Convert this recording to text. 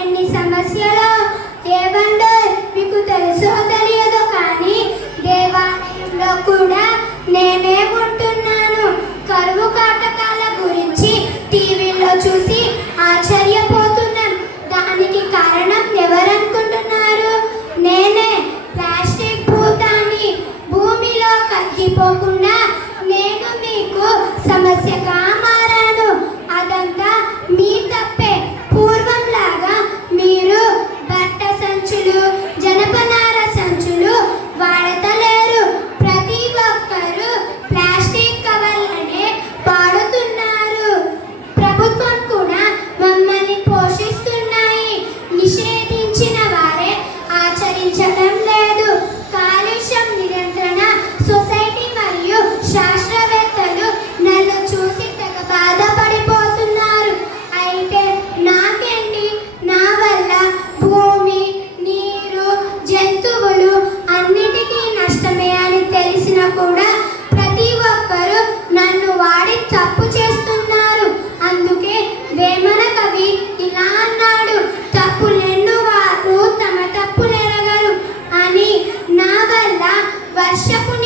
ఎన్ని సమస్యలు ఏ మీకు తెలుసు తెలిసినా కూడా ప్రతి ఒక్కరూ నన్ను వాడి తప్పు చేస్తున్నారు. అందుకే వేమన కవి ఇలా అన్నాడు తప్పు నిన్ను వారు తమ తప్పు నెరగరు. అని నా వల్ల వర్షపు